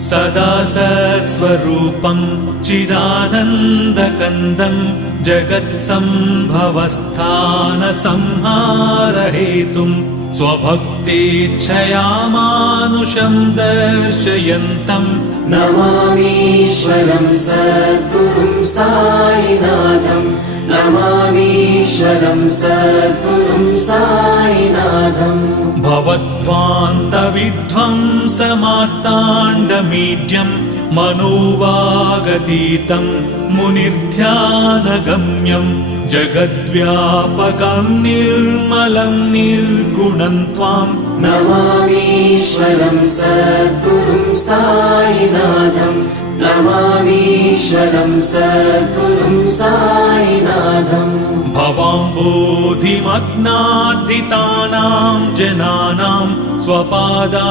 सदा सत्स्वरूपं चिदानन्दकन्दं जगत्सम्भवस्थानसंहारहेतुं स्वभक्तेच्छया मानुषं दर्शयन्तं नमामीश्वरं सद्गुरुं साईनाथं नमामीश्वरं सद्गुरुं साईनाथम् भवद्ध्वान्तविध्वंसमार्ताण्डमीड्यं मनोवागतीतं मुनिर्ध्यानगम्यं जगद्व्यापकं निर्मलं निर्गुणं त्वां नमामीश्वरं सद्गुरुं साईनाथं नमामीश्वरं सद्गुरुं साईनाथम् भवाम्बोधिमग्नार्दितानां जनानां स्वपादाश्रितानां